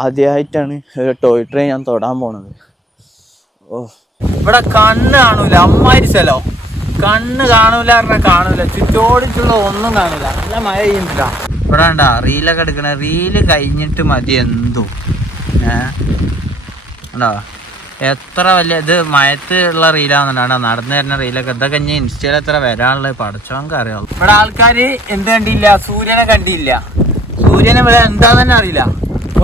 ആദ്യമായിട്ടാണ് ഒരു toy train ഞാൻ തൊടാൻ പോണത്. ഓ. ഇവിടെ കണ്ണ് കാണൂല അമ്മാരി സ്ഥലോ. കണ്ണ് കാണൂല കാണൂല. ചുറ്റോടിച്ചുള്ള ഒന്നും കാണൂല. നല്ല മഴ ചെയ്യുന്നില്ല ഇവിടെ ഉണ്ടാ റീലൊക്കെ എടുക്കണ റീൽ കഴിഞ്ഞിട്ട് മതി എന്തോ. ഏണ്ടോ എത്ര വലിയ ഇത് മയത്ത് ഉള്ള റീലാണെന്നുണ്ടാ നടന്നു തരുന്ന റീലൊക്കെ. ഇതൊക്കെ ഇനി ഇൻസ്റ്റയിൽ എത്ര വരാനുള്ളത് പഠിച്ചോങ്ക് അറിയാം ഇവിടെ ആൾക്കാര് എന്ത് കണ്ടില്ല? സൂര്യനെ കണ്ടില്ല. സൂര്യനെ ഇവിടെ എന്താന്നെ തന്നെ അറിയില്ല.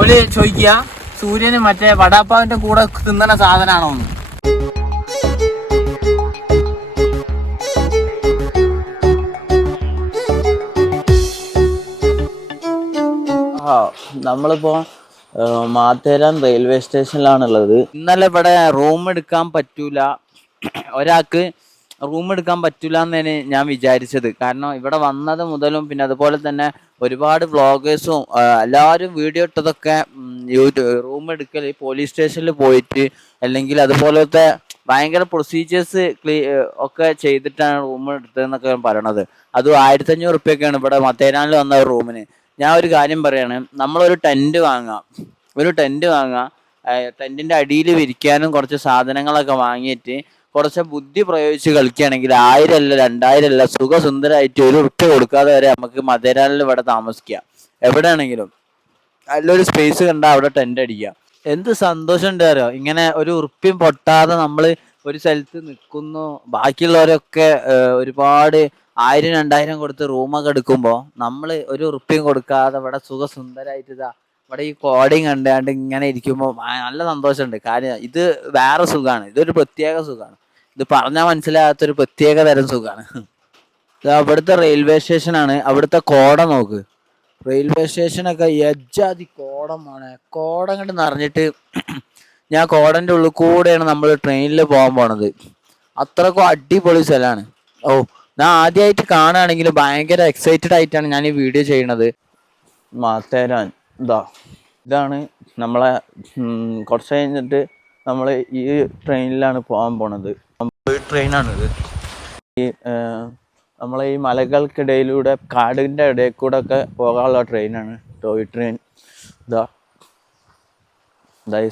ഓൽ ചോദിക്കുക. സൂര്യന് മറ്റേ വടാപ്പാവിന്റെ കൂടെ തിന്നണ സാധനമാണോ നമ്മളിപ്പോ മാത്തേരാൻ റെയിൽവേ സ്റ്റേഷനിലാണുള്ളത്. ഇന്നലെ ഇവിടെ റൂം എടുക്കാൻ പറ്റൂല. ഒരാൾക്ക് റൂം എടുക്കാൻ പറ്റൂല എന്നാണ് ഞാൻ വിചാരിച്ചത്. കാരണം ഇവിടെ വന്നത് മുതലും പിന്നെ അതുപോലെ തന്നെ ഒരുപാട് വ്ളോഗേഴ്സും എല്ലാവരും വീഡിയോ ഇട്ടതൊക്കെ റൂം എടുക്കൽ പോലീസ് സ്റ്റേഷനിൽ പോയിട്ട് അല്ലെങ്കിൽ അതുപോലത്തെ ഭയങ്കര പ്രൊസീജിയേഴ്സ് ക്ലീ ഒക്കെ ചെയ്തിട്ടാണ് റൂം എടുത്തതെന്നൊക്കെ പറയണത്. അതും ആയിരത്തി അഞ്ഞൂറ് റുപ്യൊക്കെയാണ് ഇവിടെ മത്തേരാനിൽ വന്ന റൂമിന് ഞാൻ ഒരു കാര്യം പറയാണ് നമ്മളൊരു ടെന്റ് വാങ്ങാം. ഒരു ടെന്റ് വാങ്ങാം. ടെന്റിന്റെ അടിയിൽ വിരിക്കാനും കുറച്ച് സാധനങ്ങളൊക്കെ വാങ്ങിയിട്ട് കുറച്ച് ബുദ്ധി പ്രയോഗിച്ച് കളിക്കുകയാണെങ്കിൽ ആയിരം അല്ല രണ്ടായിരം അല്ല സുഖസുന്ദരമായിട്ട് ഒരു ഉറുപ്പ്യ കൊടുക്കാതെ വരെ നമുക്ക് മധുരാനിൽ ഇവിടെ താമസിക്കാം. എവിടെയാണെങ്കിലും. നല്ലൊരു സ്പേസ് കണ്ട അവിടെ ടെന്റ് അടിക്കാം. എന്ത് സന്തോഷം ഉണ്ട് അറിയോ? ഇങ്ങനെ ഒരു ഉറുപ്പിയും പൊട്ടാതെ നമ്മൾ ഒരു സ്ഥലത്ത് നിൽക്കുന്നു ബാക്കിയുള്ളവരൊക്കെ ഒരുപാട് ആയിരം രണ്ടായിരം കൊടുത്ത് റൂമൊക്കെ എടുക്കുമ്പോൾ നമ്മൾ ഒരു ഉറുപ്പിയും കൊടുക്കാതെ ഇവിടെ സുഖസുന്ദരമായിട്ട് ഇതാ ഇവിടെ ഈ കോടയും കണ്ടാണ്ട് ഇങ്ങനെ ഇരിക്കുമ്പോൾ നല്ല സന്തോഷമുണ്ട്. കാര്യം ഇത് വേറെ സുഖമാണ് ഇതൊരു പ്രത്യേക സുഖമാണ് ഇത് പറഞ്ഞാൽ മനസ്സിലാകാത്തൊരു പ്രത്യേക തരം സുഖമാണ് ഇത് അവിടുത്തെ റെയിൽവേ സ്റ്റേഷൻ ആണ്. അവിടുത്തെ കോട നോക്ക്. റെയിൽവേ സ്റ്റേഷനൊക്കെ യജാതി കോടമാണ്. കോട കണ്ട് നിറഞ്ഞിട്ട് ഞാൻ കോടന്റെ ഉള്ളിൽ കൂടെയാണ് നമ്മൾ ട്രെയിനിൽ പോകാൻ പോണത്. അത്രക്കും അടിപൊളി സ്ഥലമാണ് ഓ ഞാൻ ആദ്യമായിട്ട് കാണുകയാണെങ്കിൽ ഭയങ്കര എക്സൈറ്റഡ് ആയിട്ടാണ് ഞാൻ ഈ വീഡിയോ ചെയ്യണത്. മാത്തേരാൻ ഇതാ ഇതാണ് നമ്മളെ കുറച്ച് കഴിഞ്ഞിട്ട് നമ്മൾ ഈ ട്രെയിനിലാണ് പോകാൻ പോണത്. ട്രെയിനാണിത് ഈ നമ്മളെ ഈ മലകൾക്കിടയിലൂടെ കാടിന്റെ ഇടയിൽ കൂടെ ഒക്കെ പോകാനുള്ള ട്രെയിനാണ് ടോയ് ട്രെയിൻ ഇതാ ഇതായി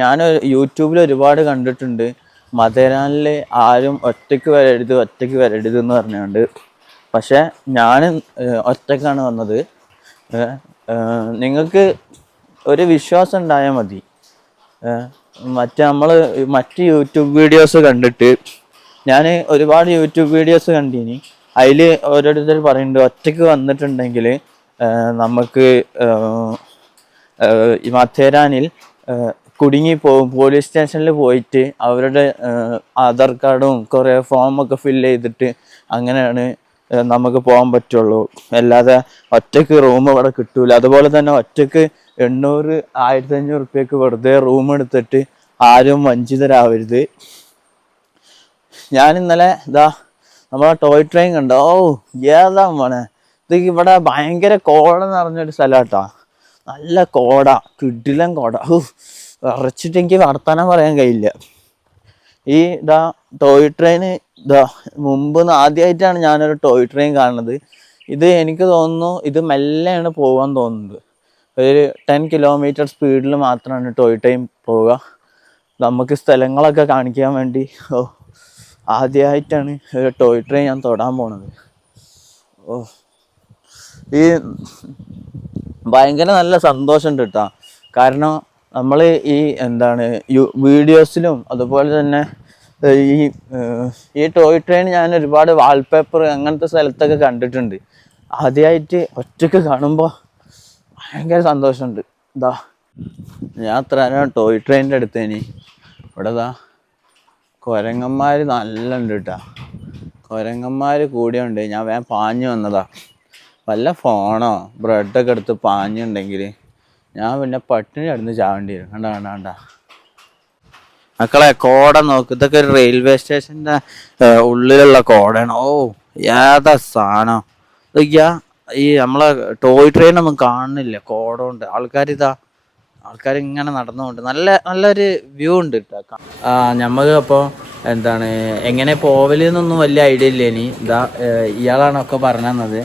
ഞാൻ യൂട്യൂബിൽ ഒരുപാട് കണ്ടിട്ടുണ്ട്. മധുരാനിൽ ആരും ഒറ്റയ്ക്ക് വരരുത് ഒറ്റയ്ക്ക് വരരുത് എന്ന് പറഞ്ഞുകൊണ്ട്. പക്ഷേ ഞാൻ ഒറ്റക്കാണ് വന്നത്. നിങ്ങൾക്ക് ഒരു വിശ്വാസം ഉണ്ടായാൽ മതി. മറ്റേ നമ്മൾ മറ്റ് യൂട്യൂബ് വീഡിയോസ് കണ്ടിട്ട് ഞാൻ ഒരുപാട് യൂട്യൂബ് വീഡിയോസ് കണ്ടിനി. അതിൽ ഓരോരുത്തർ പറയുന്നുണ്ട് ഒറ്റയ്ക്ക് വന്നിട്ടുണ്ടെങ്കിൽ നമുക്ക് മത്തേരാനിൽ കുടുങ്ങി പോകും. പോലീസ് സ്റ്റേഷനിൽ പോയിട്ട് അവരുടെ ആധാർ കാർഡും കുറേ ഫോമൊക്കെ ഫില്ല് ചെയ്തിട്ട് അങ്ങനെയാണ് നമുക്ക് പോകാൻ പറ്റുള്ളൂ. അല്ലാതെ ഒറ്റയ്ക്ക് റൂം അവിടെ കിട്ടൂല. അതുപോലെ തന്നെ ഒറ്റയ്ക്ക് എണ്ണൂറ് ആയിരത്തി അഞ്ഞൂറ് റുപ്യക്ക് വെറുതെ റൂം എടുത്തിട്ട് ആരും വഞ്ചിതരാവരുത്. ഞാൻ ഇന്നലെ ഇതാ നമ്മളെ ടോയ് ട്രെയിൻ കണ്ടോ? ഓ ഏതാ മോനെ? ഇത് ഇവിടെ ഭയങ്കര കോട നിറഞ്ഞൊരു കേട്ടോ നല്ല കോട കിടിലം കോട. ഓ വിറച്ചിട്ട് എനിക്ക് വർത്താനം പറയാൻ കഴിയില്ല. ഈ ഇതാ ടോയ് ട്രെയിൻ ഇതാ മുമ്പ് ആദ്യമായിട്ടാണ് ഞാനൊരു ടോയ് ട്രെയിൻ കാണുന്നത്. ഇത് എനിക്ക് തോന്നുന്നു ഇത് മെല്ലെയാണ് പോകാൻ തോന്നുന്നത്. ഒരു ടെൻ കിലോമീറ്റർ സ്പീഡിൽ മാത്രമാണ് ടോയ് പോവുക. നമുക്ക് സ്ഥലങ്ങളൊക്കെ കാണിക്കാൻ വേണ്ടി ഓ ആദ്യമായിട്ടാണ് ഒരു ടോയ് ട്രെയിൻ ഞാൻ തൊടാൻ പോണത്. ഓ ഈ ഭയങ്കര നല്ല സന്തോഷമുണ്ട് കേട്ടോ കാരണം നമ്മൾ ഈ എന്താണ് വീഡിയോസിലും അതുപോലെ തന്നെ ഈ ഈ ടോയ് ട്രെയിൻ ഞാൻ ഒരുപാട് വാൾപേപ്പർ അങ്ങനത്തെ സ്ഥലത്തൊക്കെ കണ്ടിട്ടുണ്ട്. ആദ്യമായിട്ട് ഒറ്റയ്ക്ക് കാണുമ്പോൾ ഭയങ്കര സന്തോഷമുണ്ട്. ഇതാ നേരം ടോയ് ട്രെയിനിന്റെ അടുത്തേനി. ഇവിടെ ഇതാ കുരങ്ങന്മാർ നല്ല ഉണ്ട് കേട്ടാ കുരങ്ങന്മാർ കൂടിയുണ്ട് ഞാൻ വേഗം പാഞ്ഞു വന്നതാ. വല്ല ഫോണോ ബ്രെഡൊക്കെ എടുത്ത് പാഞ്ഞുണ്ടെങ്കിൽ ഞാൻ പിന്നെ പട്ടിണി അടുന്ന് ചാവേണ്ടി വരും. കണ്ട കണ്ട കണ്ട. മക്കളെ കോട നോക്ക്. ഇതൊക്കെ ഒരു റെയിൽവേ സ്റ്റേഷന്റെ ഉള്ളിലുള്ള കോടയാണ്. ഓ ഏതാ സാധനം. ഇതൊക്കെയാ ഈ നമ്മളെ ടോയ് ട്രെയിൻ ഒന്നും കാണുന്നില്ല കോടമുണ്ട്. ആൾക്കാരിതാ ആൾക്കാർ ഇങ്ങനെ നടന്നുകൊണ്ട് നല്ല നല്ലൊരു വ്യൂ ഉണ്ട് കേട്ടോ നമുക്ക് അപ്പോൾ എന്താണ് എങ്ങനെ പോവലെന്നൊന്നും വലിയ ഐഡിയ ഇല്ല ഇനി. ഇതാ ഇയാളാണ് ഒക്കെ പറഞ്ഞു തന്നത്.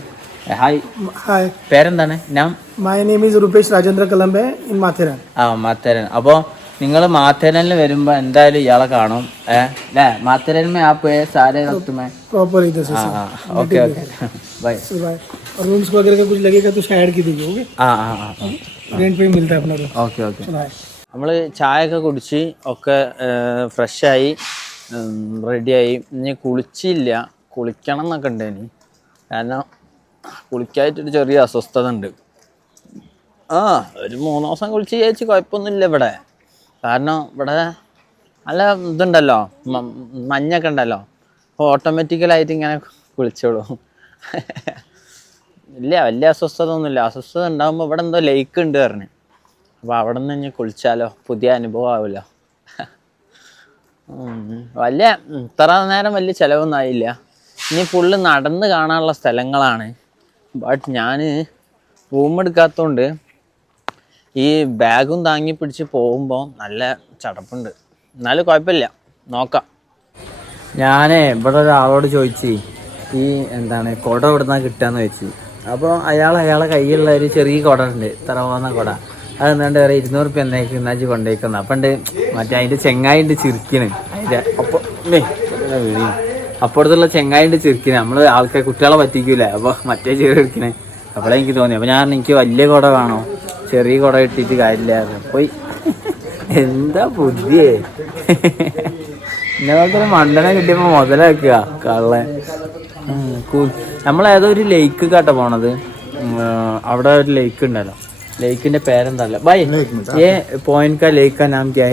ഹായ് ഹായ് പേരെന്താണ്? ഞാൻ my name is Rupesh Rajendra Kalambe in Matheran ആ മാത്തേരൻ അപ്പോൾ നിങ്ങൾ മാത്തേരനിൽ വരുമ്പോൾ എന്തായാലും ഇയാളെ കാണും. ഏ മാത്തേരൻ ആ പോയ Saare okay okay bye bye से हाँ हाँ ओके ओके बाय से बाय और रूम्स वगैरह का कुछ लगेगा तो शायद की दीजिए ओके ആ ആ ആ रेंट पे ही मिलता है अपना रूम ഓക്കെ ഓക്കെ बाय നമ്മൾ ചായയൊക്കെ കുടിച്ച് ഒക്കെ ഫ്രഷായി റെഡിയായി ഇനി കുളിച്ചില്ല കുളിക്കണം എന്നൊക്കെ ഉണ്ട് ഇനി കാരണം കുളിക്കായിട്ടൊരു ചെറിയ അസ്വസ്ഥത ഉണ്ട് ആ ഒരു മൂന്ന് ദിവസം കുളിച്ച് ചേച്ചി കുഴപ്പമൊന്നുമില്ല ഇവിടെ കാരണം ഇവിടെ നല്ല ഇതുണ്ടല്ലോ മ- മഞ്ഞൊക്കെ ഉണ്ടല്ലോ അപ്പോൾ ഓട്ടോമാറ്റിക്കലായിട്ട് ഇങ്ങനെ കുളിച്ചോളൂ ഇല്ല വലിയ അസ്വസ്ഥത ഒന്നുമില്ല അസ്വസ്ഥത ഉണ്ടാകുമ്പോൾ ഇവിടെ എന്തോ ലേക്ക് ഉണ്ട് പറഞ്ഞു. അപ്പോൾ അവിടെ നിന്ന് ഇനി കുളിച്ചാലോ? പുതിയ അനുഭവം ആവില്ല വലിയ ഇത്ര നേരം വലിയ ചിലവൊന്നും ആയില്ല. ഇനി ഫുള്ള് നടന്ന് കാണാനുള്ള സ്ഥലങ്ങളാണ്. ബട്ട് ഞാൻ റൂം എടുക്കാത്തതുകൊണ്ട് ഈ ബാഗും താങ്ങി പിടിച്ച് പോകുമ്പോൾ നല്ല ചടപ്പുണ്ട്. എന്നാലും കുഴപ്പമില്ല. നോക്കാം. ഞാനേ ഇവിടെ ഒരാളോട് ചോദിച്ചു ഈ എന്താണ് കുട എവിടുന്നാ കിട്ടാന്ന് ചോദിച്ചു. അപ്പോൾ അയാൾ അയാളെ കയ്യിലുള്ള ഒരു ചെറിയ കുട ഉണ്ട് പോകുന്ന കുട. അത് എന്താണ്ട് വേറെ ഇരുന്നൂറ് റുപ്യ എന്നേക്ക് എന്നാച്ച് കൊണ്ടേക്കുന്ന അപ്പം ഉണ്ട് മറ്റേ അതിന്റെ ചെങ്ങായിന്റെ ചിരിക്കണ് അതിന്റെ അപ്പോൾ അപ്പുറത്തുള്ള ചെങ്ങായിന്റെ ചിരിക്കണ്. നമ്മൾ ആൾക്കാർ കുട്ടികളെ പറ്റിക്കൂല. അപ്പോൾ മറ്റേ ചെറിയ എടുക്കണേ അപ്പോഴേ എനിക്ക് തോന്നി. അപ്പോൾ ഞാൻ എനിക്ക് വലിയ കുട വേണോ? ചെറിയ കുട ഇട്ടിട്ട് കാര്യമില്ല. പോയി. എന്താ ബുദ്ധിയേ? ഇന്നത്തെ മണ്ടനെ കിട്ടിയപ്പോ മുതലാക്കുക. കള്ളൻ. ഉം, നമ്മൾ ഏതോ ഒരു ലേക്ക് കേട്ടോ പോണത്. അവിടെ ഒരു ലേക്ക് ഉണ്ടല്ലോ. ലേക്കിന്റെ പേരെന്താല്ല ബൈ ഏ പോയിന്റ് കാ ലേക്ക് നാം ക്യാ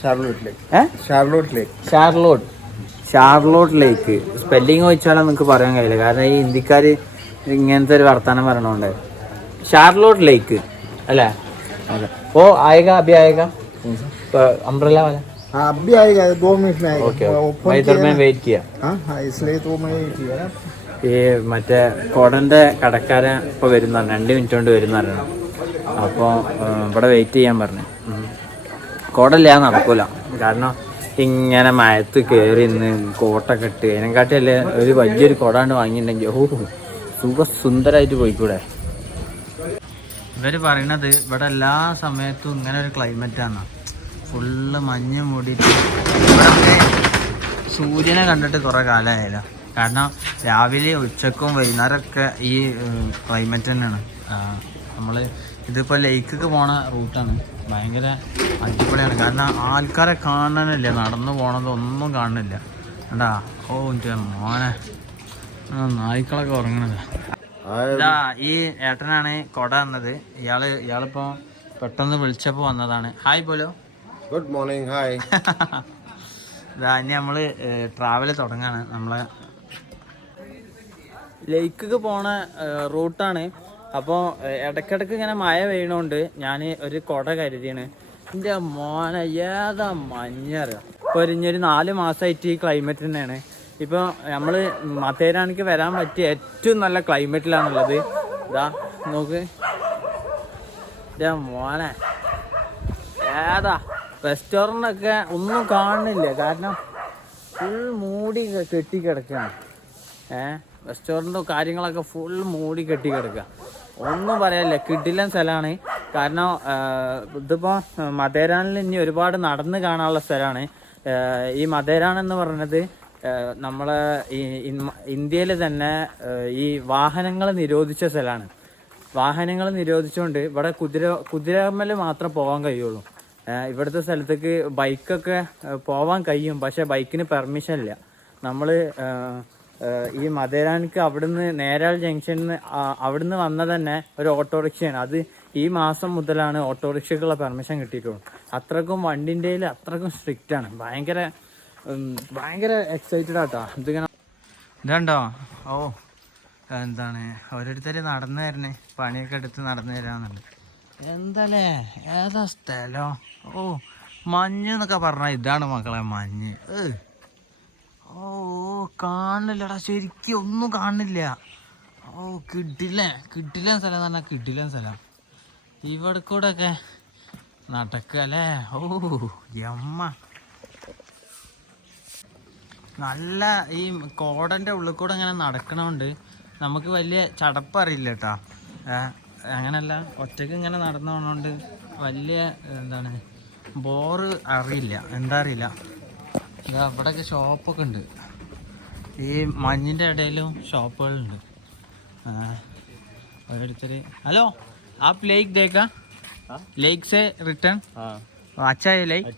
Charlotte lake Charlotte lake spelling വെച്ചാലും ലേക്ക് നമുക്ക് പറയാൻ കഴിയില്ല. കാരണം ഈ ഹിന്ദിക്കാർ ഇങ്ങനത്തെ ഒരു വർത്തമാനം പറയണോണ്ട്. ഷാർലോട്ട് ലേക്ക് അല്ലേ? ഓ ആയക അബി ആയക. അംബ്രല്ല വാല हाँ अब भी आएगा दो मिनट में आएगा okay, भाई ഈ മറ്റേ കോടന്റെ കടക്കാരൻ ഇപ്പോൾ വരുന്ന രണ്ട് മിനിറ്റ് കൊണ്ട് വരുന്ന പറഞ്ഞു. അപ്പോൾ ഇവിടെ വെയിറ്റ് ചെയ്യാൻ പറഞ്ഞു. കോടല്ല നടക്കൂല. കാരണം ഇങ്ങനെ മയത്ത് കയറി ഇന്ന് കോട്ടൊക്കെ ഇട്ട് അതിനെക്കാട്ടിയല്ലേ ഒരു വലിയൊരു കുടാണ്ട് വാങ്ങിയിട്ടുണ്ടെങ്കിൽ ഓ സൂപ്പർ സുന്ദരമായിട്ട് പോയിക്കൂടെ. ഇവർ പറയണത് ഇവിടെ എല്ലാ സമയത്തും ഇങ്ങനെ ഒരു ക്ലൈമറ്റാണ് ഫുള്ള് മഞ്ഞ് മൂടിയിട്ട് സൂര്യനെ കണ്ടിട്ട് കുറേ കാലമായല്ലോ കാരണം രാവിലെ ഉച്ചക്കും വൈകുന്നേരമൊക്കെ ഈ ക്ലൈമറ്റ് തന്നെയാണ്. നമ്മൾ ഇതിപ്പോൾ ലേക്കൊക്കെ പോണ റൂട്ടാണ് ഭയങ്കര അടിപൊളിയാണ്. കാരണം ആൾക്കാരെ കാണാനില്ല. നടന്നു പോണത് ഒന്നും കാണുന്നില്ല. കണ്ടാ? ഓ മോനെ. നായ്ക്കളൊക്കെ ഉറങ്ങണത്. ഈ ഏട്ടനാണ് കൊട എന്നത് ഇയാൾ ഇയാളിപ്പോ പെട്ടെന്ന് വിളിച്ചപ്പോൾ വന്നതാണ്. Hi Polo. Good morning hi ഇതാ ഇനി നമ്മൾ ട്രാവൽ തുടങ്ങാണ്. നമ്മളെ ലേക്കൊക്കെ പോണ റൂട്ടാണ്. അപ്പോൾ ഇടയ്ക്കിടയ്ക്ക് ഇങ്ങനെ മഴ പെയ്യണോണ്ട് ഞാൻ ഒരു കുട കരുതിയാണ്. എന്റെ മോന ഏതാ മഞ്ഞറിയാം ഇപ്പോൾ ഒരു നാല് മാസമായിട്ട് ഈ ക്ലൈമറ്റ് തന്നെയാണ്. ഇപ്പോൾ നമ്മൾ മത്തേരാണിക്ക് വരാൻ പറ്റിയ ഏറ്റവും നല്ല ക്ലൈമറ്റിലാണുള്ളത് ഇതാ നോക്ക്. എന്റെ മോനെ ഏതാ? റെസ്റ്റോറന്റ് ഒക്കെ ഒന്നും കാണുന്നില്ല. കാരണം ഫുൾ മൂടി കെട്ടിക്കിടക്കാണ് കെട്ടി കിടക്കുകയാണ് ഏ? റെസ്റ്റോറന്റും കാര്യങ്ങളൊക്കെ ഫുൾ മൂടി കെട്ടി കിടക്കുക. ഒന്നും പറയാനില്ല. കിടിലൻ സ്ഥലമാണ്. കാരണം ഇതിപ്പോൾ മതേരാനിൽ ഇനി ഒരുപാട് നടന്ന് കാണാനുള്ള സ്ഥലമാണ്. ഈ മതേരാൻ എന്ന് പറയുന്നത് നമ്മൾ ഇന്ത്യയിൽ തന്നെ ഈ വാഹനങ്ങൾ നിരോധിച്ച സ്ഥലമാണ്. വാഹനങ്ങൾ നിരോധിച്ചുകൊണ്ട് ഇവിടെ കുതിര കുതിരമ്മൽ മാത്രം പോകാൻ കഴിയുള്ളൂ. ഇവിടുത്തെ സ്ഥലത്തേക്ക് ബൈക്കൊക്കെ പോകാൻ കഴിയും. പക്ഷെ ബൈക്കിന് പെർമിഷൻ ഇല്ല. നമ്മൾ ഈ മധുരാനിക്ക് അവിടുന്ന് നേരാൾ ജംഗ്ഷനിൽ നിന്ന് അവിടുന്ന് വന്ന തന്നെ ഒരു ഓട്ടോറിക്ഷയാണ്. അത് ഈ മാസം മുതലാണ് ഓട്ടോറിക്ഷയ്ക്കുള്ള പെർമിഷൻ കിട്ടിയിട്ടുള്ളൂ അത്രക്കും വണ്ടിന്റെ അത്രക്കും സ്ട്രിക്റ്റ് ആണ്. ഭയങ്കര ഭയങ്കര എക്സൈറ്റഡ് ആട്ടോ. ഇതിങ്ങനെ ഇതുണ്ടോ? ഓ എന്താണ്? ഓരോരുത്തർ നടന്നു തരണേ പണിയൊക്കെ എടുത്ത് നടന്നു തരാന്നുണ്ട് എന്താലേ? ഏതാ സ്ഥലോ? ഓ മഞ്ഞ് എന്നൊക്കെ പറഞ്ഞാൽ ഇതാണ് മക്കളെ മഞ്ഞ്. ഓ. കാണില്ലടാ ശരിക്കും ഒന്നും കാണില്ല ഓ കിട്ടില്ല കിട്ടില്ല സ്ഥലം എന്ന് പറഞ്ഞാൽ കിട്ടില്ല സ്ഥലം. ഇവിടെ കൂടെ ഒക്കെ നടക്കല്ലേ ഓ യമ്മ. നല്ല ഈ കോടന്റെ ഉള്ളിൽ കൂടെ ഇങ്ങനെ നടക്കണമുണ്ട് നമുക്ക് വലിയ ചടപ്പറിയില്ല കേട്ടോ. അങ്ങനല്ല ഒറ്റയ്ക്ക് ഇങ്ങനെ നടന്നു വലിയ എന്താണ് ബോറ് അറിയില്ല. എന്താ അറിയില്ല. ഇതാ ഇവിടെയൊക്കെ ഷോപ്പൊക്കെ ഉണ്ട്. ഈ മഞ്ഞിന്റെ ഇടയിലും ഷോപ്പുകളുണ്ട്. ഓരോരുത്തര്. ഓരോരുത്തർ ഹലോ ആപ്പ് ലേക്ക് ദേക്കാ. ലേക്ക് സെ റിട്ടേൺ. അച്ഛാ ലേക്ക്?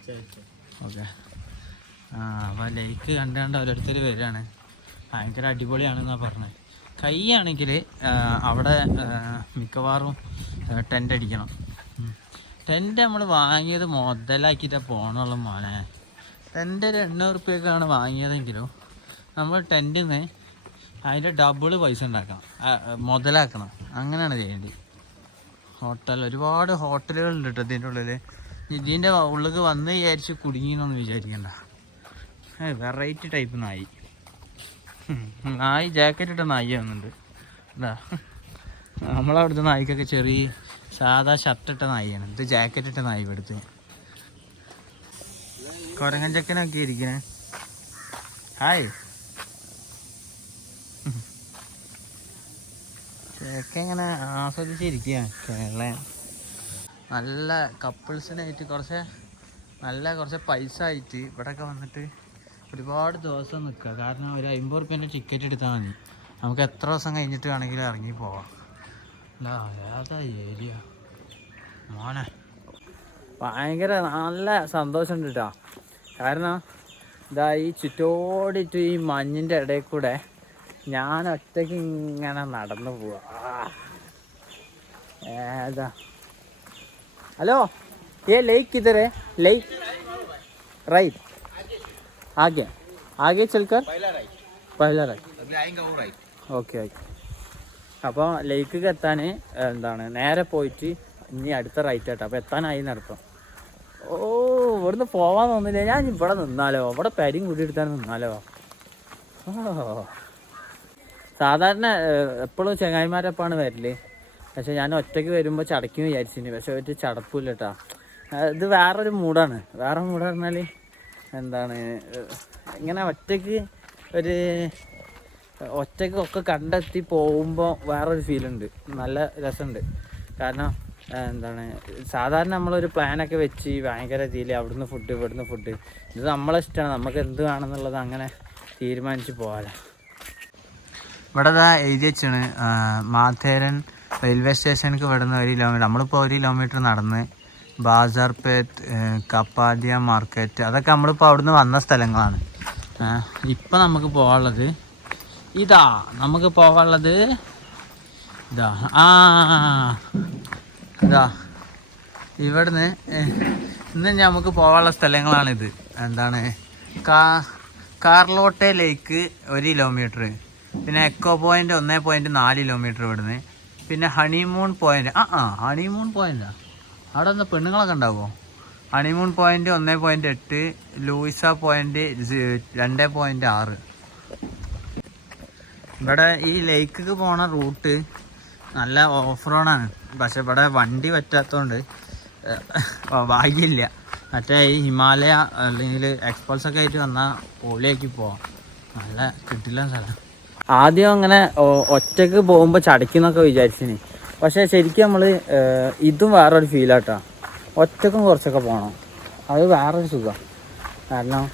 ഓക്കെ. ആ അപ്പോൾ ലേക്ക് കണ്ട കണ്ട് ഓരോരുത്തർ വരികയാണ് ഭയങ്കര അടിപൊളിയാണെന്നാണ് പറഞ്ഞത് കൈയാണെങ്കിൽ അവിടെ മിക്കവാറും ടെന്റ് അടിക്കണം. ടെന്റ് നമ്മൾ വാങ്ങിയത് മുതലാക്കിയിട്ടാണ് പോകണുള്ള മോനെ. ടെന്റ് ഒരു എണ്ണൂറ് റുപ്യൊക്കെയാണ് വാങ്ങിയതെങ്കിലും. നമ്മൾ ടെന്റിൽ നിന്ന് അതിന്റെ ഡബിൾ പൈസ ഉണ്ടാക്കണം. മുതലാക്കണം. അങ്ങനെയാണ് ചെയ്യേണ്ടത്. ഹോട്ടൽ ഒരുപാട് ഹോട്ടലുകളുണ്ട് കേട്ടോ ഇതിന്റെ ഉള്ളിൽ ഇതിന്റെ ഉള്ളിൽ വന്ന് വിചാരിച്ച് കുടുങ്ങിയെന്നൊന്നും വിചാരിക്കണ്ട. വെറൈറ്റി ടൈപ്പ് നായി. നായി ജാക്കറ്റ് ഇട്ട നായി വന്നിട്ടുണ്ട് എന്താ നമ്മളവിടുത്തെ നായിക്കൊക്കെ ചെറിയ സാധാ ഷർട്ട് ഇട്ട നായിയാണ്. ഇത് ജാക്കറ്റ് ഇട്ട നായി ഇവിടുത്തെ. കൊരങ്ങൻ ചക്കനൊക്കെ ഇരിക്കണേ. ഹായ് ചേക്ക ഇങ്ങനെ ആസ്വദിച്ചിരിക്കുക കേരള. നല്ല കപ്പിൾസിനായിട്ട് കുറച്ച് നല്ല കുറച്ച് പൈസ ആയിട്ട് ഇവിടെയൊക്കെ വന്നിട്ട് ഒരുപാട് ദിവസം നിൽക്കുക. കാരണം ഒരു അമ്പത് റുപ്യേന്റെ ടിക്കറ്റ് എടുത്താൽ മതി. നമുക്ക് എത്ര ദിവസം കഴിഞ്ഞിട്ട് വേണമെങ്കിലും ഇറങ്ങി പോവാം. അല്ല ഏരിയ. മോനെ. ഭയങ്കര നല്ല സന്തോഷമുണ്ട് കേട്ടോ കാരണം ഇതാ ഈ ചുറ്റോടിട്ട് ഈ മഞ്ഞിന്റെ ഇടയിൽ കൂടെ ഞാൻ ഒറ്റയ്ക്ക് ഇങ്ങനെ നടന്നു പോവാ. ഏതാ? ഹലോ? ഏ ലൈക്ക് ഇതരെ ലൈക്ക്? റൈറ്റ്. ആകെ. ആകെ ചെൽക്കർ? Okay okay. അപ്പോൾ ലേക്കൊക്കെ എത്താൻ എന്താണ് നേരെ പോയിട്ട് ഇനി അടുത്ത റൈറ്റ് ആട്ടോ. അപ്പോൾ എത്താനായി നടത്തും ഓ ഇവിടുന്ന് പോവാൻ തോന്നില്ല? ഞാൻ ഇവിടെ നിന്നാലോ? ഇവിടെ പരിയും കൂടി എടുത്താൽ നിന്നാലോ? ഓ. സാധാരണ എപ്പോഴും ചെങ്ങായിമാരപ്പാണ് വരൽ. പക്ഷെ ഞാൻ ഒറ്റയ്ക്ക് വരുമ്പോൾ ചടയ്ക്കും വിചാരിച്ചിന്. പക്ഷെ ഒരു ചടപ്പില്ല കേട്ടോ ഇത് വേറൊരു മൂടാണ് വേറെ മൂഡ് പറഞ്ഞാൽ എന്താണ് ഇങ്ങനെ ഒറ്റയ്ക്ക് ഒരു ഒറ്റയ്ക്ക് ഒക്കെ കണ്ടെത്തി പോകുമ്പോൾ വേറൊരു ഫീലുണ്ട്. നല്ല രസമുണ്ട് കാരണം എന്താണ് സാധാരണ നമ്മളൊരു പ്ലാനൊക്കെ വെച്ച് ഭയങ്കര രീതിയിൽ അവിടുന്ന് ഫുഡ് ഇവിടുന്ന് ഫുഡ്. ഇത് നമ്മളെ ഇഷ്ടമാണ് നമുക്ക് എന്ത് വേണമെന്നുള്ളത് അങ്ങനെ തീരുമാനിച്ച് പോകാലോ ഇവിടെ ഇതാ എഴുതി വെച്ചാണ് മാഥേരൻ റെയിൽവേ സ്റ്റേഷനിലേക്ക് വിടുന്ന ഒരു കിലോമീറ്റർ നമ്മളിപ്പോൾ ഒരു കിലോമീറ്റർ നടന്ന് ബാസാർപേറ്റ് കപ്പാദിയ മാർക്കറ്റ് അതൊക്കെ നമ്മളിപ്പോൾ അവിടുന്ന് വന്ന സ്ഥലങ്ങളാണ്. ഇപ്പം നമുക്ക് പോകാനുള്ളത് ഇതാ നമുക്ക് പോകാനുള്ളത് ഇതാ. ആ ഇതാ. ഇവിടുന്ന് ഇന്ന് നമുക്ക് പോകാനുള്ള സ്ഥലങ്ങളാണിത്. എന്താണ്? കാർലോട്ടെ ലേക്ക് ഒരു കിലോമീറ്റർ പിന്നെ എക്കോ പോയിന്റ് ഒന്നേ പോയിന്റ് നാല് കിലോമീറ്റർ ഇവിടുന്ന്. പിന്നെ ഹണിമൂൺ പോയിന്റ് ആ ആ ഹണിമൂൺ പോയിന്റാ അവിടെ എന്താ പെണ്ണുങ്ങളൊക്കെ ഉണ്ടാവുമോ ഹണിമൂൺ പോയിന്റ് ഒന്നേ പോയിന്റ് എട്ട് ലൂയിസ പോയിന്റ് രണ്ട് പോയിന്റ് ആറ്. ഇവിടെ ഈ ലേക്കിക്ക് പോണ റൂട്ട് നല്ല ഓഫ് റോഡാണ് പക്ഷെ ഇവിടെ വണ്ടി പറ്റാത്തതുകൊണ്ട് ഭാഗ്യമില്ല. മറ്റേ ഈ ഹിമാലയ അല്ലെങ്കിൽ എക്സ്പോൾസൊക്കെ ആയിട്ട് വന്നാൽ പൊളിയാക്കി പോവാം. നല്ല കിട്ടില്ല സ്ഥലം. ആദ്യം അങ്ങനെ ഒറ്റയ്ക്ക് പോകുമ്പോൾ ചടയ്ക്കുന്നൊക്കെ വിചാരിച്ചിന്. പക്ഷേ ശരിക്കും നമ്മൾ ഇതും വേറൊരു ഫീലാട്ടോ ഒറ്റക്കും കുറച്ചൊക്കെ പോകണം അത് വേറൊരു സുഖം. കാരണം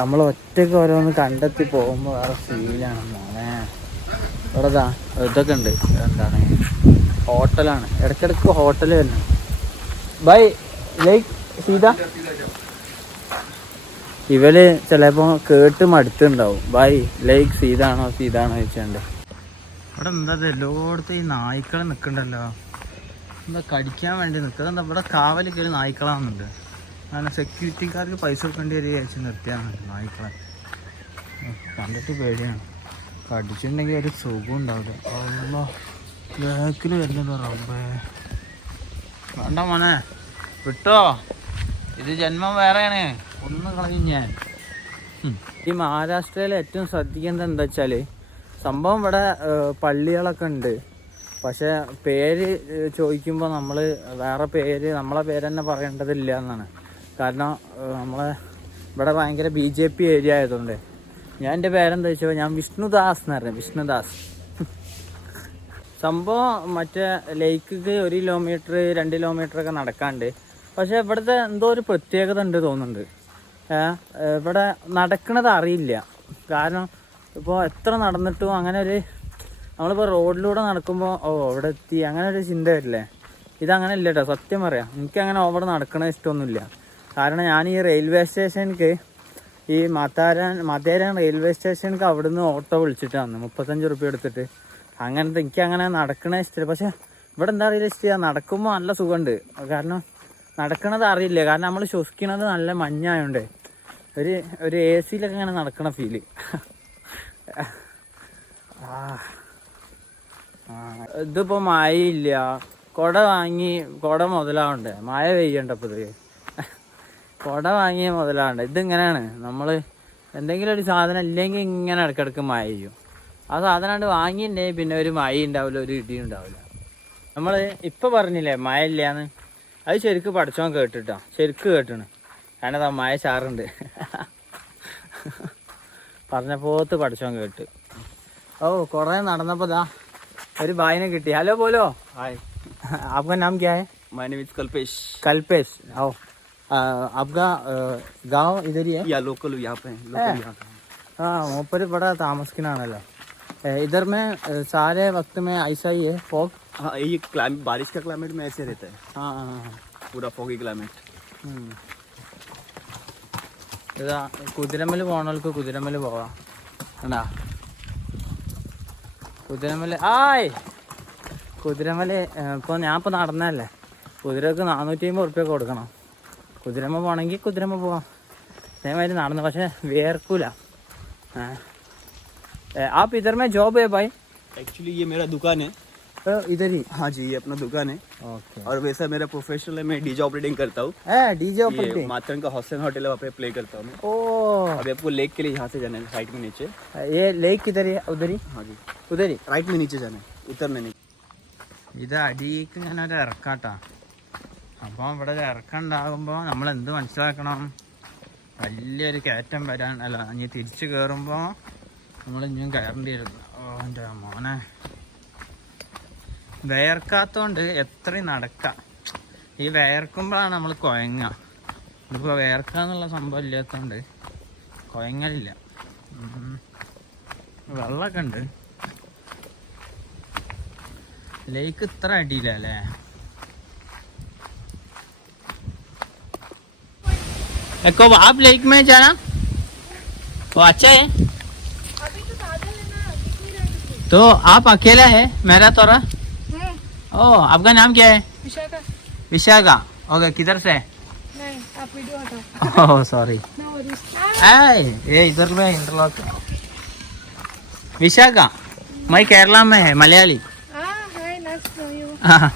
നമ്മൾ ഒറ്റയ്ക്ക് ഓരോന്ന് കണ്ടെത്തി പോകുമ്പോൾ വേറെ ഫീലാണ് മോനെ. ഇവിടെതാ ഇതൊക്കെ ഉണ്ട്. എന്താണ്? ഹോട്ടലാണ്. ഇടയ്ക്കിടയ്ക്ക് ഹോട്ടൽ തന്നെ ബൈ ലൈക്ക് സീത? ഇവർ ചിലപ്പോ കേട്ട് മടുത്തുണ്ടാവും. By like സീതാണോ സീതാണോ ചോദിച്ചാണ്ട്. ഇവിടെ എന്താ എല്ലായിടത്തും ഈ നായ്ക്കൾ നിൽക്കണ്ടല്ലോ എന്താ കടിക്കാൻ വേണ്ടി നിൽക്കുക എന്താ ഇവിടെ കാവൽ കയറി നായ്ക്കളാന്നുണ്ട് അങ്ങനെ സെക്യൂരിറ്റിക്കാർക്ക് പൈസ കൊടുക്കേണ്ടി വരിക വിചാരിച്ച് നിർത്തിയാണ് നായ്ക്കളെ. കണ്ടിട്ട് പേടിയാണ്. കടിച്ചിട്ടുണ്ടെങ്കിൽ ഒരു സുഖം ഉണ്ടാവില്ല. ബാക്കിൽ വരുന്നുണ്ടോ റബ്ബേ? വേണ്ട മോനെ വിട്ടോ? ഇത് ജന്മം വേറെയാണ്. ഒന്ന് കളയും ഞാൻ. ഈ മഹാരാഷ്ട്രയിൽ ഏറ്റവും ശ്രദ്ധിക്കേണ്ടത് എന്താ വെച്ചാൽ സംഭവം ഇവിടെ പള്ളികളൊക്കെ ഉണ്ട്. പക്ഷെ പേര് ചോദിക്കുമ്പോൾ നമ്മൾ വേറെ പേര് നമ്മളെ പേര് തന്നെ പറയേണ്ടതില്ല എന്നാണ്. കാരണം നമ്മളെ ഇവിടെ ഭയങ്കര ബി ജെ പി ഏരിയ ആയതുകൊണ്ട്. ഞാൻ എന്റെ പേരെന്താ വെച്ചാൽ ഞാൻ വിഷ്ണുദാസ് എന്ന് പറഞ്ഞു വിഷ്ണുദാസ്. സംഭവം മറ്റേ ലേക്കിക്ക് ഒരു കിലോമീറ്റർ രണ്ട് കിലോമീറ്റർ ഒക്കെ നടക്കാണ്ട് പക്ഷെ ഇവിടുത്തെ എന്തോ ഒരു പ്രത്യേകത ഉണ്ട് തോന്നുന്നുണ്ട്. ഇവിടെ നടക്കണത് അറിയില്ല. കാരണം ഇപ്പോൾ എത്ര നടന്നിട്ടും അങ്ങനെ ഒരു നമ്മളിപ്പോൾ റോഡിലൂടെ നടക്കുമ്പോൾ ഓ അവിടെ എത്തി. അങ്ങനെ ഒരു ചിന്ത വരില്ലേ? ഇതങ്ങനെ ഇല്ല കേട്ടോ സത്യം പറയാം. എനിക്കങ്ങനെ അവിടെ നടക്കണ ഇഷ്ടമൊന്നുമില്ല. കാരണം ഞാൻ ഈ റെയിൽവേ സ്റ്റേഷനിക്ക് ഈ മാതാരാൻ മാതേരാൻ റെയിൽവേ സ്റ്റേഷനിക്ക് അവിടുന്ന് ഓട്ടോ വിളിച്ചിട്ട് വന്നു മുപ്പത്തഞ്ച് റുപ്യ എടുത്തിട്ട്. അങ്ങനത്തെ എനിക്ക് അങ്ങനെ നടക്കണ ഇഷ്ടമില്ല പക്ഷേ ഇവിടെ എന്താ അറിയില്ല ഇഷ്ടം നടക്കുമ്പോൾ നല്ല സുഖമുണ്ട്. കാരണം നടക്കണത് അറിയില്ല. കാരണം നമ്മൾ ശ്വസിക്കണത് നല്ല മഞ്ഞായോണ്ട്. ഒരു ഒരു എ സിയിലൊക്കെ ഇങ്ങനെ നടക്കണ ഫീൽ ഇതിപ്പോ മഴയില്ല. കൊട വാങ്ങി കൊട മുതലാവണ്ടേ? മഴ പെയ്യണ്ടപ്പോ ഇത്. കൊട വാങ്ങിയ മുതലാവണ്ടേ? ഇതിങ്ങനെയാണ്. നമ്മൾ എന്തെങ്കിലും ഒരു സാധനം ഇല്ലെങ്കിൽ ഇങ്ങനെ ഇടക്കിടക്ക് മഴ ചെയ്യും ആ സാധനം വാങ്ങിയിട്ടുണ്ടെങ്കിൽ പിന്നെ ഒരു മഴ ഉണ്ടാവില്ല ഒരു ഇടിയും ഉണ്ടാവില്ല നമ്മൾ ഇപ്പൊ പറഞ്ഞില്ലേ മഴ ഇല്ലാന്ന്? അത് ശരിക്ക് പഠിച്ചോൻ കേട്ടിട്ടോ ശരിക്ക് കേട്ടിണ് കാരണം അതാ മഴ ചാറുണ്ട് പറഞ്ഞ പോത്ത് പഠിച്ചോൻ കേട്ട് ഓ കുറേ നടന്നപ്പോ ദാ ഒരു ബായിനെ കിട്ടി ഹലോ बोलो हाय आपका नाम क्या है my name is Kalpesh Kalpesh आओ आ, आपका अ, गांव इधर ही है या लोकल यहाँ पे हैं लोकल यहाँ पे हैं। हाँ മൂപ്പര് ഇവിടെ താമസിക്കണാണല്ലോ ഏ, इधर में अ, सारे वक्त में ऐसा ही है फॉग हाँ ये क्लाइमेट बारिश का क्लाइमेट में ऐसे रहता है हाँ हाँ हाँ पूरा फॉगी क्लाइमेट ഉം. ഇതാ കുതിരമ്മല് പോണവർക്ക് കുതിരമ്മല് പോവാം കണ്ടാ കുതിരമ്മല് ആയ് കുതിരമ്മല് ഇപ്പോൾ ഞാൻ ഇപ്പോൾ നടന്നല്ലേ കുതിരക്ക് നാനൂറ്റി അമ്പത് ഉറുപ്പ്യ കൊടുക്കണം കുതിരമ്മ പോകണമെങ്കിൽ കുതിരമ്മ പോവാം അതേമാതിരി നടന്നു പക്ഷെ വേർക്കൂല ഏ. ഏ, ആപ്പ് ഇധർ മേ ജോബ് है भाई एक्चुअली ये मेरा दुकान है तो इधर ही हाँ जी ये अपना दुकान है ओके और वैसा मेरा प्रोफेशनल है मैं डीजे ऑपरेटिंग करता हूँ ए डीजे ये ऑपरेटिंग मातरन का हॉस्टल होटल है वहाँ पे प्ले करता हूँ मैं ओ अभी आपको लेक के लिए यहाँ से जाना है राइट में नीचे ये लेक किधर है उधर ही हाँ जी उधर ही राइट में नीचे जाना है उतरने नहीं ഇത് അടിയിക്ക് ഇങ്ങനെ ഒരു ഇറക്കാട്ടാ അപ്പോൾ ഇവിടെ ഒരു ഇറക്കം ഉണ്ടാകുമ്പോൾ നമ്മൾ എന്ത് മനസ്സിലാക്കണം വലിയൊരു കയറ്റം വരാൻ അല്ല ഇനി തിരിച്ചു കയറുമ്പോൾ നമ്മൾ ഇനിയും കയറേണ്ടി വരും ഓ എൻ്റെ മോനെ വേർക്കാത്തോണ്ട് എത്രയും നടക്കാം ഈ വേർക്കുമ്പോഴാണ് നമ്മൾ കുഴങ്ങുക ഇതിപ്പോൾ വേർക്കാന്നുള്ള സംഭവം ഇല്ലാത്തതുകൊണ്ട് കുഴങ്ങലില്ല ഉം. വെള്ളമൊക്കെ ഉണ്ട് ലേക്ക് ഇത്ര അടിയിലല്ലേ एको आप लेक में जाना वो अच्छा है तो आप अकेला है? मेरा तोरा? ओ आपका नाम क्या है? विशाखा। विशाखा। ओके किधर से? नहीं ओह सॉरी ये इधर में इंटरलॉक विशाखा मैं केरला में है मलयाली। हाँ हाँ।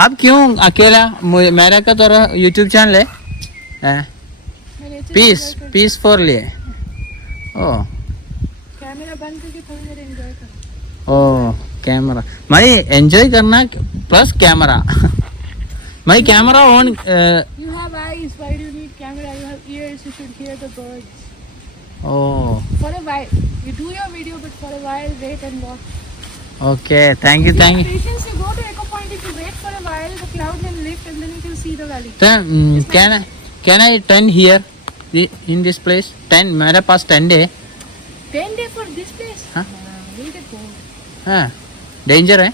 आप क्यों अकेला? मेरा का तो यूट्यूब चैनल है? पीस पीस फॉर लिए। ओ। Oh, camera. My enjoy karna plus camera. My camera on. Uh, you have eyes. Why do you need camera? You have ears. You should hear the birds. Oh. For a while, you do your video, but for a while, wait and watch. Okay. Thank you. Thank you. Patience. You go to echo point. If you wait for a while, the cloud will lift, and then you can see the valley. Turn, mm, can I? Can I turn here? In this place, ten. My past ten day. 10 day for this place? Huh? We'll get bored. Huh? danger, eh?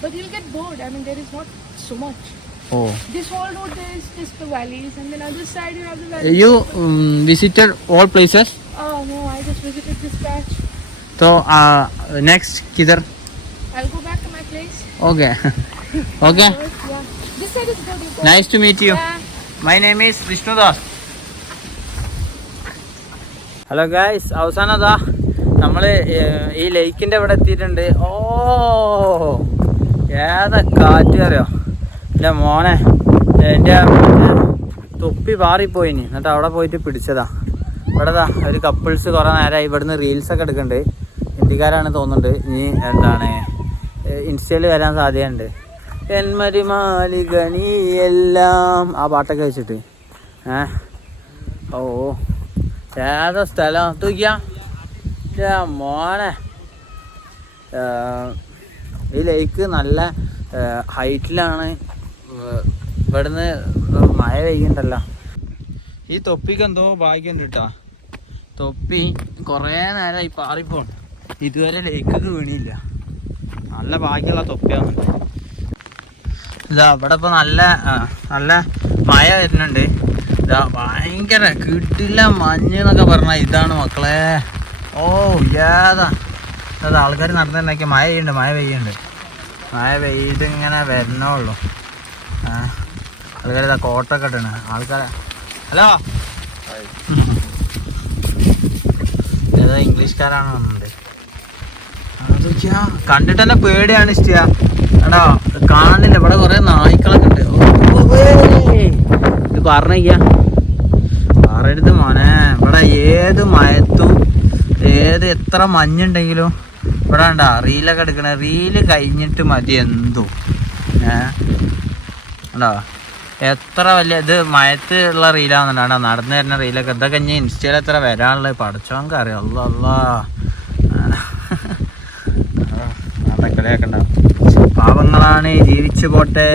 But you'll get bored. I mean, there is not so much. Oh. This whole road there is just the valleys, and then other side you have the valleys. You um, visited all places? Oh no, I just visited this patch. So uh, next, Kidar? I'll go back to my place. Okay. okay. yeah. This side is good. Nice to meet you. Yeah. My name is Vishnu Das. Hello guys അവസാനം അതാ നമ്മൾ ഈ ലേക്കിന്റെ ഇവിടെ എത്തിയിട്ടുണ്ട്. ഓ ഏതാ കാറ്റ് അറിയോ? എന്റെ മോനെ എന്റെ തൊപ്പി പാറിപ്പോയിനി എന്നിട്ട് അവിടെ പോയിട്ട് പിടിച്ചതാ. ഇവിടെ ദാ ഒരു കപ്പിൾസ് കുറേ നേരമായി ഇവിടുന്ന് റീൽസൊക്കെ എടുക്കുന്നുണ്ട് ഹിന്ദിക്കാരാണ് തോന്നുന്നുണ്ട്. ഇനി എന്താണ് ഇൻസ്റ്റയിൽ വരാൻ സാധ്യതയുണ്ട്. എന്മരിമാലികണി എല്ലാം ആ പാട്ടൊക്കെ വെച്ചിട്ട്. ഏ? ഓ ഏതാ സ്ഥലം? തൂക്കിയാ. മോനെ. ഈ ലേക്ക് നല്ല ഹൈറ്റിലാണ് ഇവിടുന്ന് മഴ പെയ്യുന്നുണ്ടല്ലോ. ഈ തൊപ്പിക്ക് എന്തോ ഭാഗ്യം കേട്ടോ തൊപ്പി കുറേ നേരമായി പാറിപ്പോണ്. ഇതുവരെ ലേക്കൊക്കെ വീണില്ല. നല്ല ഭാഗ്യമുള്ള തൊപ്പിയാണ്. ഇതാ ഇവിടെ ഇപ്പൊ നല്ല നല്ല മഴ വരുന്നുണ്ട്. ഇതാ ഭയങ്കര കിട്ടില്ല മഞ്ഞ് എന്നൊക്കെ പറഞ്ഞ ഇതാണ് മക്കളെ. ഓ ഏതാ അതാ ആൾക്കാർ നടന്നിട്ടുണ്ടാക്കി മഴ പെയ്യുന്നുണ്ട് മഴ പെയ്യുന്നുണ്ട്. മഴ പെയ്ത് ഇങ്ങനെ വരണേ ഉള്ളൂ ആൾക്കാർ ഇതാ കോട്ടൊക്കെ ഇട്ടാണ്. ആൾക്കാർ ഹലോ? ഏതാ ഇംഗ്ലീഷുകാരാണ് അതൊക്കെയാ കണ്ടിട്ട് തന്നെ പേടിയാണ് ഇഷ്ട എടാ കാണുന്നില്ല. ഇവിടെ കുറെ നായ്ക്കളൊക്കെ ഉണ്ട്. ഇത് പറയരുത് മോനെ. ഇവിടെ ഏത് മയത്തും ഏത് എത്ര മഞ്ഞുണ്ടെങ്കിലും ഇവിടെ ഉണ്ട റീലൊക്കെ എടുക്കണ. റീൽ കഴിഞ്ഞിട്ട് മതി എന്തോ. ഏണ്ടോ എത്ര വലിയ ഇത് മയത്ത് ഉള്ള റീലാണെന്നുണ്ടാ. നടന്നു വരുന്ന റീലൊക്കെ. ഇതൊക്കെ ഇനി ഇൻസ്റ്റയിൽ എത്ര വരാനുള്ളത് പഠിച്ചോങ്ക് അറിയാം. അല്ല അല്ല പാവങ്ങളാണ് ജീവിച്ചു പോട്ടെ.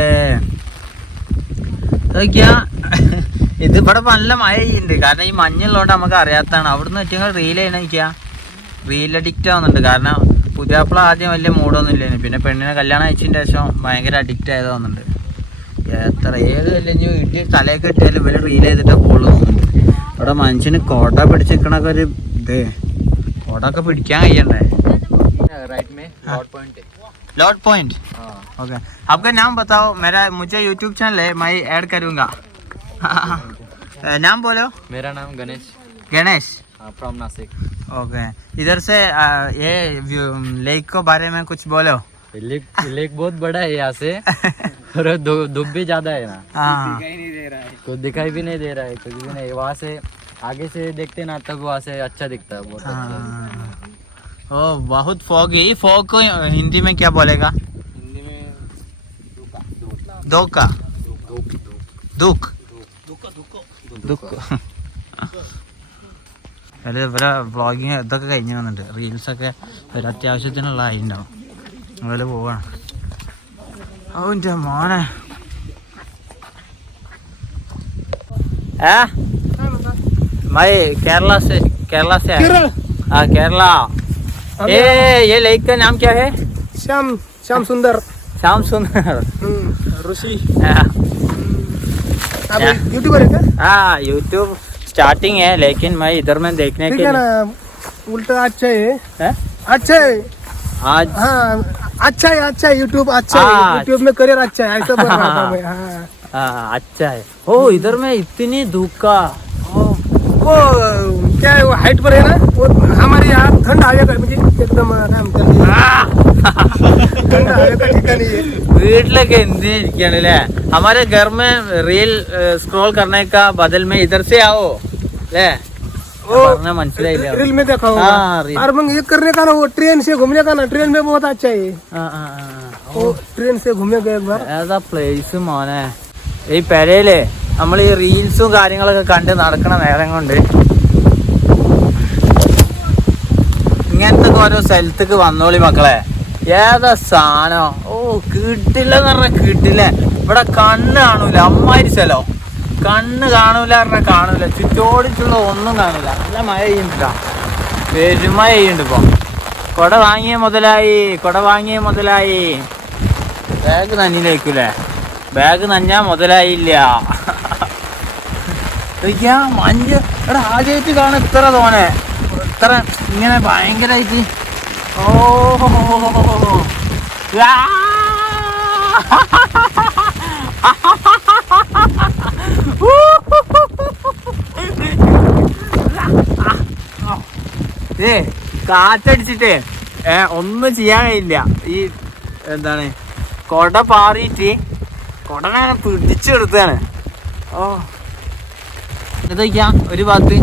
നോക്കിയാ ഇത് ഇവിടെ നല്ല മഴ ചെയ്യുന്നുണ്ട് കാരണം ഈ മഞ്ഞുള്ളതുകൊണ്ട് നമുക്ക് അറിയാത്തതാണ് അവിടുന്ന് ഏറ്റവും റീൽ ചെയ്യണിക്കാ റീൽ അഡിക്റ്റ് ആവുന്നുണ്ട് കാരണം പുതിയാപ്പിള ആദ്യം വലിയ മൂടൊന്നും ഇല്ലേനു പിന്നെ പെണ്ണിനെ കല്യാണം അയച്ചതിന് ശേഷം ഭയങ്കര അഡിക്റ്റ് ആയത് തോന്നുന്നുണ്ട് എത്ര ഏത് അല്ലെങ്കിൽ വീട്ടിൽ തലയൊക്കെ ഇട്ടാലും ഇവര് റീൽ ചെയ്തിട്ട് പോള് തോന്നുന്നുണ്ട് ഇവിടെ മനുഷ്യന് കോട്ട പിടിച്ചിരിക്കണൊക്കെ ഒരു ഇത് കോട്ടൊക്കെ പിടിക്കാൻ കഴിയണ്ടേ राइट में डॉट पॉइंट है लॉर्ड पॉइंट हाँ ओके आपका नाम बताओ मेरा मुझे यूट्यूब चैनल है मैं ऐड करूँगा नाम बोलो। मेरा नाम गणेश। गणेश? फ्रॉम नासिक ओके इधर से आ, ये लेक को बारे में कुछ बोलो। लेक लेक बहुत बड़ा है यहाँ से और धूप भी ज़्यादा है ना। हाँ। नहीं दे रहा है। कुछ दिखाई भी नहीं दे रहा है कुछ भी नहीं। वहाँ से आगे से देखते ना तब वहाँ से अच्छा दिखता है बहुत अच्छा। हाँ। ओ बहुत फॉग है। फॉग को हिंदी में क्या बोलेगा? हिंदी में धोखा। दुख ദുഃഖ അത് ഇവരെ വ്ളോഗിങ് ഇതൊക്കെ കഴിഞ്ഞ് വന്നിട്ട് റീൽസൊക്കെ ഒരു അത്യാവശ്യത്തിനുള്ള ആയിട്ടുണ്ടാവും അതുപോലെ പോവാണ് അവൻ്റെ മോനെ ഏ मैं केरला से केरला से आया केरल हाँ केरला ये ये लेक का नाम क्या है श्याम श्याम सुंदर श्याम सुंदर हम्म, ऋषि हाँ आप यूट्यूबर है क्या? हाँ यूट्यूब स्टार्टिंग है लेकिन मैं इधर में देखने के लिए उल्टा अच्छा है। हैं? अच्छा है। आज हाँ अच्छा है अच्छा है यूट्यूब अच्छा हाँ, है यूट्यूब में करियर अच्छा है ऐसा बोल रहा था मैं हाँ। हाँ, अच्छा है। ओ इधर में इतनी धूका वो क्या है वो हाइट पर है ना? वो हमारे यहाँ ठंड आ जाता है मुझे एकदम आराम ठंड आ जाता ठिकाना नहीं है। വീട്ടിലൊക്കെ എന്ത് ഇരിക്കാണ് അല്ലേ हमारे घर में रील स्क्रॉल करने का बदल में इधर से आओ ले वो പറഞ്ഞ മനസ്സിലായില്ല रील में देखा हाँ, होगा रील। और मंग ये करने का ना वो ट्रेन से घूमने का ना ट्रेन में बहुत अच्छा है ആ, ആ, ആ, ആ. वो ट्रेन से घूमेगा एक बार ഏതാ പ്ലേസ് മോനെ ഈ പെരയില് നമ്മൾ ഈ റീൽസും കാര്യങ്ങളൊക്കെ കണ്ട് നടക്കണ നേരം കൊണ്ട് ഇങ്ങനത്തെ ഓരോ സ്ഥലത്തേക്ക് വന്നോളി മക്കളെ ഏതാ സാധനം ഓ കിട്ടില്ലെന്ന് പറഞ്ഞാൽ കിട്ടില്ല. ഇവിടെ കണ്ണ് കാണൂല. അമ്മാരി സ്ഥലം. കണ്ണ് കാണൂല പറഞ്ഞാൽ കാണൂല. ചുറ്റോടിച്ചുള്ള ഒന്നും കാണൂല. നല്ല മഴ ചെയ്യുന്നില്ല പെരുമഴ ചെയ്യുന്നുണ്ട് ഇപ്പൊ. കൊട വാങ്ങിയ മുതലായി. കൊട വാങ്ങിയ മുതലായി. ബാഗ് നനഞ്ഞിലേക്കൂലേ ബാഗ് നഞ്ഞാ മുതലായില്ല. മഞ്ഞ്. എടാ ആദ്യമായിട്ട് കാണും ഇത്ര തോനെ. ഇത്ര ഇങ്ങനെ ഭയങ്കരമായിട്ട് ഓ ആ! ഏ കാറ്റടിച്ചിട്ടേ. ഏ ഒന്നും ചെയ്യാൻ കഴിയില്ല ഈ എന്താണ് കൊട പാറിയിട്ട് കൊടനെ പിടിച്ചെടുത്താണ് ഓ. ഇതൊക്കെയാ ഒരു ഭാഗത്ത്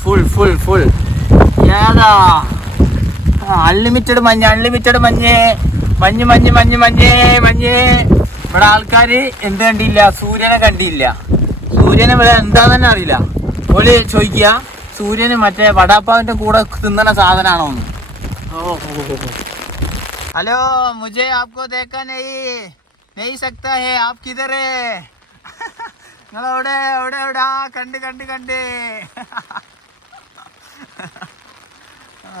ഫുൾ ഫുൾ ഫുൾ ഏതാ? അൺലിമിറ്റഡ് മഞ്ഞ് അൺലിമിറ്റഡ് മഞ്ഞ്. മഞ്ഞ് മഞ്ഞ് മഞ്ഞ് മഞ്ഞേ മഞ്ഞേ. ഇവിടെ ആൾക്കാര് എന്ത് കണ്ടില്ല? സൂര്യനെ കണ്ടില്ല. സൂര്യനെ ഇവിടെ എന്താന്ന് തന്നെ അറിയില്ല. ഓൽ ചോദിക്കുക സൂര്യന് മറ്റേ വടാപ്പാവിന്റെ കൂടെ തിന്നണ സാധനമാണോ ഒന്ന് ഹലോ മുജെ ആപ്കോ തേക്കാൻ നെയ് സക്ത ഹേ ആപ് കിതറേ നിങ്ങളവിടെ അവിടെ അവിടെ. ആ കണ്ട് കണ്ട് കണ്ട്. ആ.